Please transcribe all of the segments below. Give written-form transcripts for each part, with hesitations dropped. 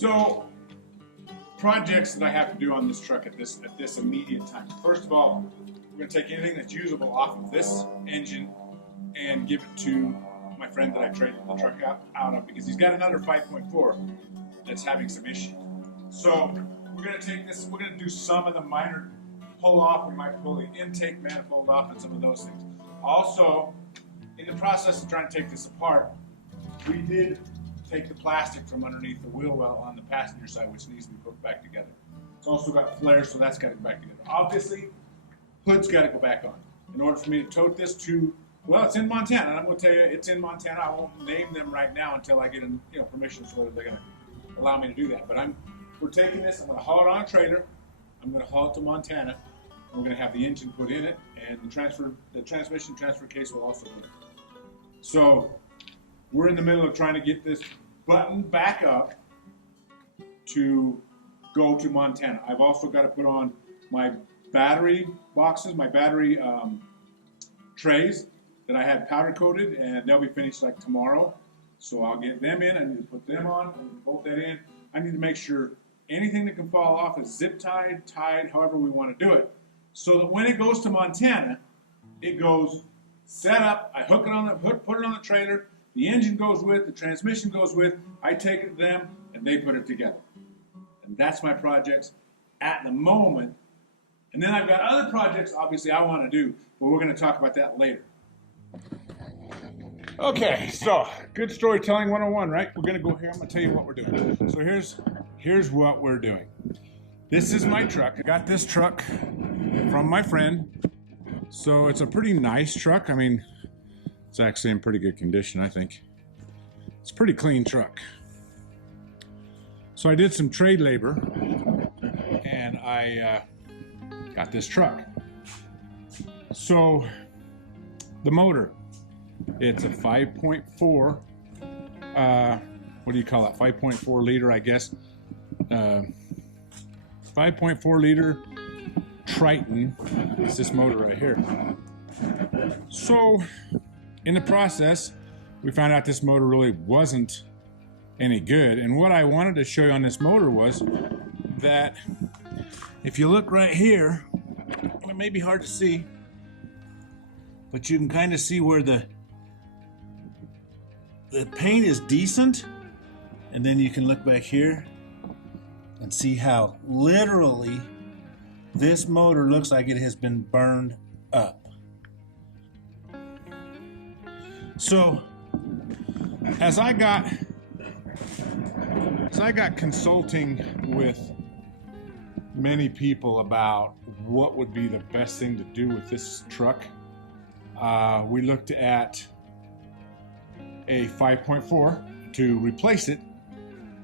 So, projects that I have to do on this truck at this immediate time. First of all, we're going to take anything that's usable off of this engine and give it to my friend that I traded the truck out of, because he's got another 5.4 that's having some issues. So we're going to take this, we're going to do some of the minor pull off. We might pull the intake manifold off and some of those things. Also, in the process of trying to take this apart, we did take the plastic from underneath the wheel well on the passenger side, which needs to be put back together. It's also got flares, so that's got to go back together. Obviously, hood's got to go back on. In order for me to tote this to, well, it's in Montana, and I'm going to tell you, it's in Montana. I won't name them right now until I get permission, so that they're going to allow me to do that. But we're taking this, I'm going to haul it on a trailer, I'm going to haul it to Montana, and we're going to have the engine put in it, and the transmission transfer case will also put it. So we're in the middle of trying to get this button back up to go to Montana. I've also got to put on my battery boxes, my battery trays that I had powder coated, and they'll be finished like tomorrow. So I'll get them in. I need to put them on and bolt that in. I need to make sure anything that can fall off is zip tied, however we want to do it, so that when it goes to Montana, it goes set up. I hook it on put it on the trailer. The engine goes with, the transmission goes with. I take it to them, and they put it together. And that's my projects at the moment. And then I've got other projects, obviously, I want to do, but we're going to talk about that later. Okay, so good storytelling 101, right? We're going to go here. I'm going to tell you what we're doing. So here's what we're doing. This is my truck. I got this truck from my friend. So it's a pretty nice truck. I mean, it's actually in pretty good condition, I think. It's a pretty clean truck. So I did some trade labor, and I got this truck. So the motor, it's a 5.4, what do you call it? 5.4 liter, I guess. 5.4 liter Triton. It's this motor right here. So in the process, we found out this motor really wasn't any good. And what I wanted to show you on this motor was that if you look right here, it may be hard to see, but you can kind of see where the paint is decent. And then you can look back here and see how literally this motor looks like it has been burned up. So as I got consulting with many people about what would be the best thing to do with this truck, we looked at a 5.4 to replace it,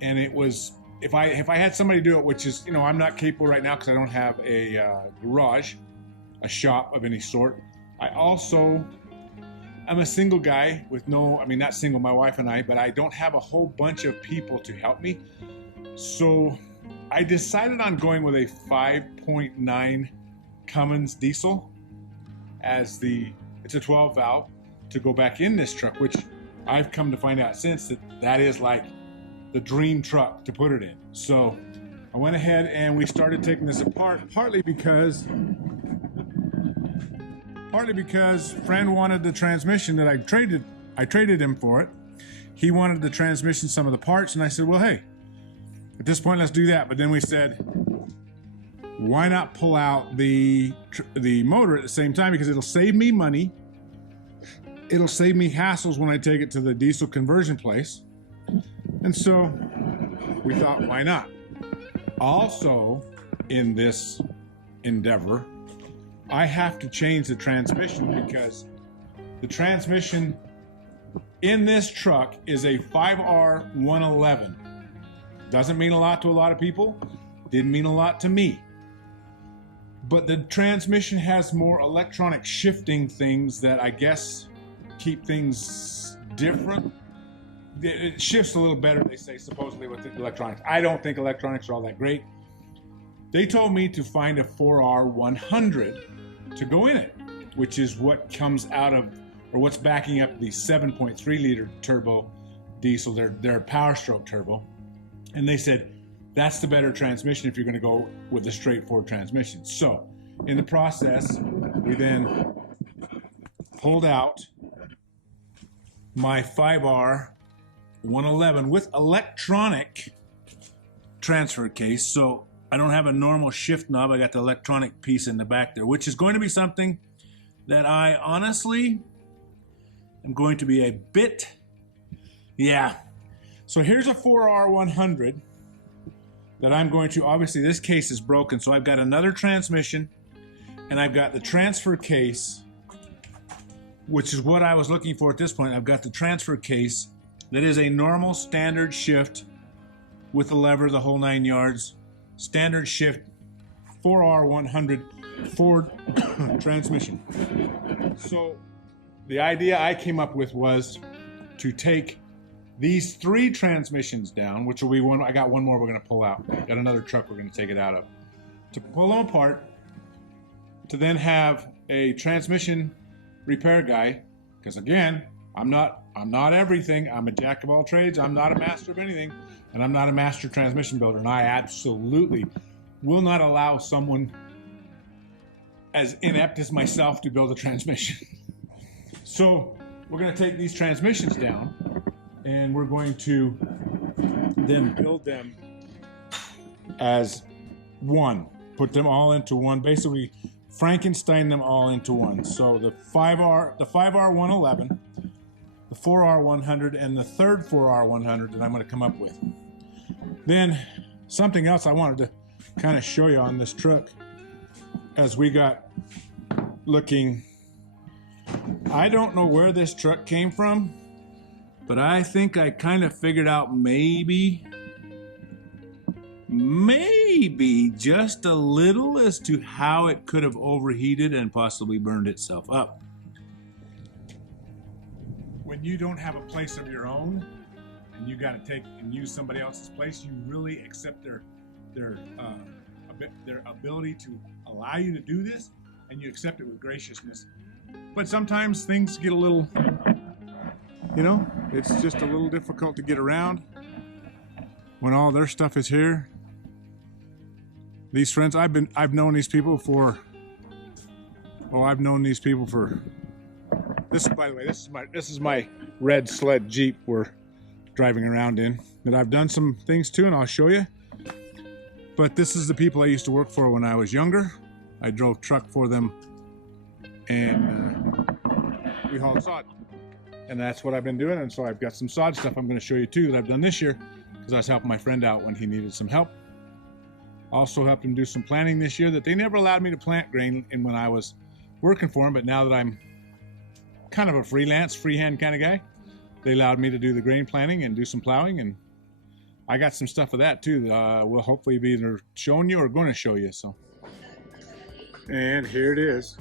and it was, if I had somebody do it, which is, I'm not capable right now because I don't have a garage, a shop of any sort. I'm a single guy with not single, my wife and I, but I don't have a whole bunch of people to help me. So I decided on going with a 5.9 Cummins diesel it's a 12 valve to go back in this truck, which I've come to find out since that is like the dream truck to put it in. So I went ahead and we started taking this apart, partly because friend wanted the transmission that I traded him for it. He wanted the transmission, some of the parts, and I said, well, hey, at this point, let's do that. But then we said, why not pull out the motor at the same time? Because it'll save me money. It'll save me hassles when I take it to the diesel conversion place. And so we thought, why not? Also, in this endeavor, I have to change the transmission, because the transmission in this truck is a 5R111. Doesn't mean a lot to a lot of people. Didn't mean a lot to me. But the transmission has more electronic shifting things that I guess keep things different. It shifts a little better, they say, supposedly, with the electronics. I don't think electronics are all that great. They told me to find a 4R100 to go in it, which is what comes out of, or what's backing up the 7.3 liter turbo diesel, their Power Stroke turbo. And they said, that's the better transmission if you're going to go with a straightforward transmission. So in the process, we then pulled out my 5R 111 with electronic transfer case. So I don't have a normal shift knob. I got the electronic piece in the back there, which is going to be something that I honestly am going to be a bit, yeah. So here's a 4R100 that I'm going to, obviously this case is broken, so I've got another transmission and I've got the transfer case, which is what I was looking for at this point. I've got the transfer case that is a normal standard shift with the lever, the whole 9 yards, standard shift 4R100 Ford transmission. So the idea I came up with was to take these 3 transmissions down, which will be one. I got one more we're going to pull out. Got another truck we're going to take it out of. To pull them apart, to then have a transmission repair guy, because again, I'm not everything. I'm a jack of all trades. I'm not a master of anything, and I'm not a master transmission builder. And I absolutely will not allow someone as inept as myself to build a transmission. So we're going to take these transmissions down, and we're going to then build them as one. Put them all into one. Basically, Frankenstein them all into one. So the 5R111, the 4R100, and the third 4R100 that I'm going to come up with. Then something else I wanted to kind of show you on this truck as we got looking. I don't know where this truck came from, but I think I kind of figured out maybe just a little as to how it could have overheated and possibly burned itself up. When you don't have a place of your own and you got to take and use somebody else's place, you really accept their ability to allow you to do this, and you accept it with graciousness. But sometimes things get a little, it's just a little difficult to get around when all their stuff is here. These friends, I've known these people for this. By the way, this is my red sled Jeep we're driving around in that I've done some things to, and I'll show you. But this is the people I used to work for when I was younger. I drove truck for them, and we hauled sod. And that's what I've been doing. And so I've got some sod stuff I'm going to show you too that I've done this year, because I was helping my friend out when he needed some help. Also helped him do some planting this year that they never allowed me to plant grain in when I was working for them. But now that I'm kind of a freehand kind of guy, they allowed me to do the grain planting and do some plowing. And I got some stuff of that too. We'll hopefully be either showing you or going to show you. So, and here it is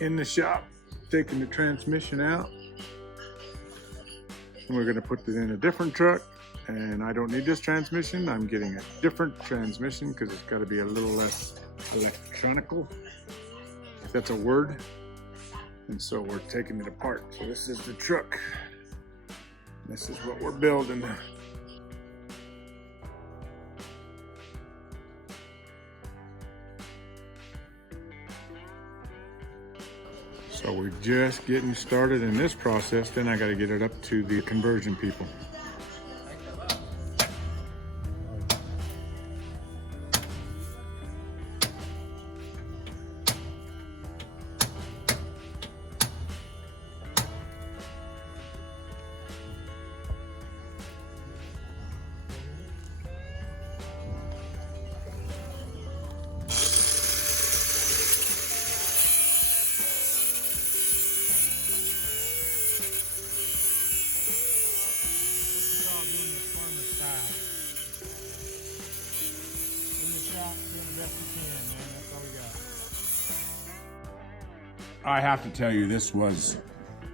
in the shop, taking the transmission out. And we're going to put it in a different truck. And I don't need this transmission. I'm getting a different transmission because it's got to be a little less electronical, if that's a word. And so we're taking it apart. So this is the truck. This is what we're building. So we're just getting started in this process. Then I got to get it up to the conversion people. I have to tell you, this was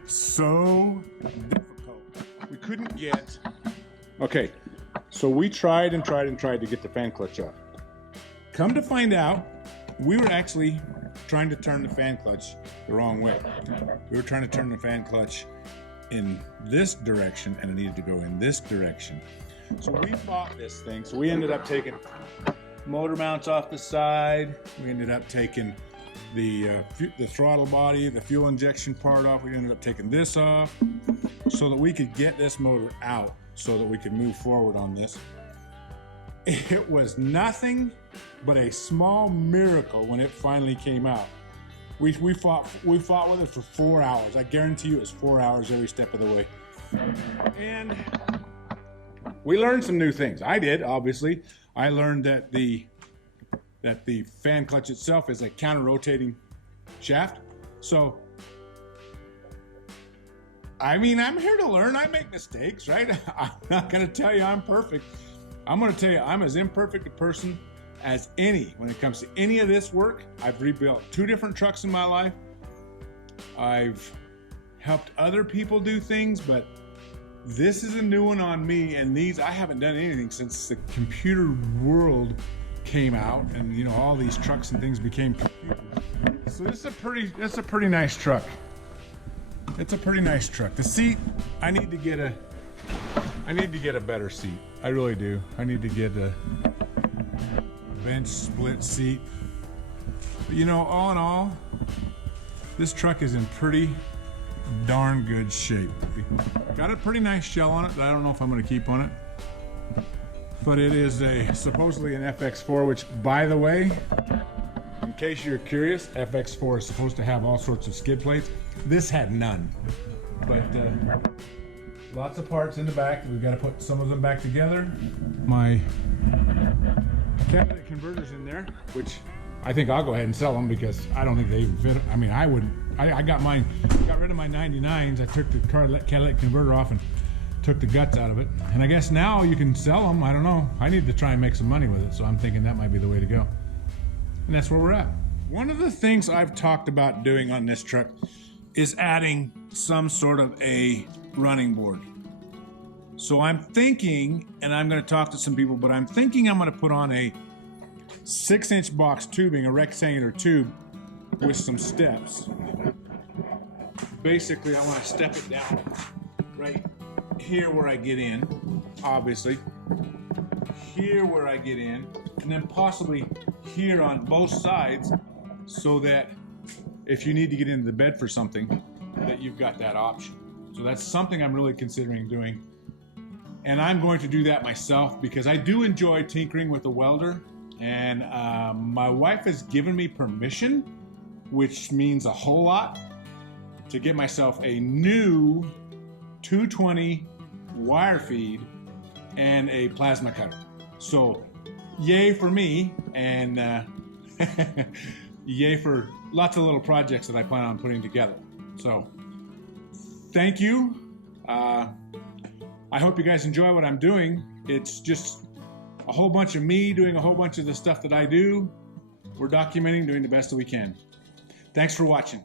so difficult. We couldn't get... Okay, so we tried to get the fan clutch off. Come to find out, we were actually trying to turn the fan clutch the wrong way. We were trying to turn the fan clutch in this direction, and it needed to go in this direction. So we bought this thing. So we ended up taking motor mounts off the side. We ended up taking the throttle body, the fuel injection part off. We ended up taking this off so that we could get this motor out so that we could move forward on this. It was nothing but a small miracle when it finally came out. We fought with it for 4 hours. I guarantee you it was 4 hours every step of the way. And we learned some new things. I did, obviously. I learned that the fan clutch itself is a counter-rotating shaft. So, I mean, I'm here to learn. I make mistakes, right? I'm not going to tell you I'm perfect. I'm going to tell you I'm as imperfect a person as any when it comes to any of this work. I've rebuilt 2 different trucks in my life. I've helped other people do things, but this is a new one on me, and I haven't done anything since the computer world came out, and you know, all these trucks and things became computers. So it's a pretty nice truck. It's a pretty nice truck. The seat, I need to get a better seat. I really do. I need to get a bench split seat. But you know, all in all, this truck is in pretty darn good shape. Got a pretty nice shell on it that I don't know if I'm going to keep on it. But it is supposedly an FX4, which, by the way, in case you're curious, FX4 is supposed to have all sorts of skid plates. This had none. But lots of parts in the back. We've got to put some of them back together. My catalytic converters in there, which I think I'll go ahead and sell them because I don't think they even fit. I mean, I wouldn't. I got rid of my 99s. I took the catalytic converter off and took the guts out of it. And I guess now you can sell them. I don't know. I need to try and make some money with it, so I'm thinking that might be the way to go. And that's where we're at. One of the things I've talked about doing on this truck is adding some sort of a running board. So I'm thinking, and I'm going to talk to some people, but I'm thinking I'm going to put on a 6-inch box tubing, a rectangular tube with some steps. Basically, I want to step it down right here where I get in, obviously, here where I get in, and then possibly here on both sides, so that if you need to get into the bed for something, that you've got that option. So that's something I'm really considering doing. And I'm going to do that myself because I do enjoy tinkering with a welder. And my wife has given me permission, which means a whole lot, to get myself a new 220 wire feed and a plasma cutter. So yay for me, and yay for lots of little projects that I plan on putting together. So thank you. I hope you guys enjoy what I'm doing. It's just a whole bunch of me doing a whole bunch of the stuff that I do. We're documenting, doing the best that we can. Thanks for watching.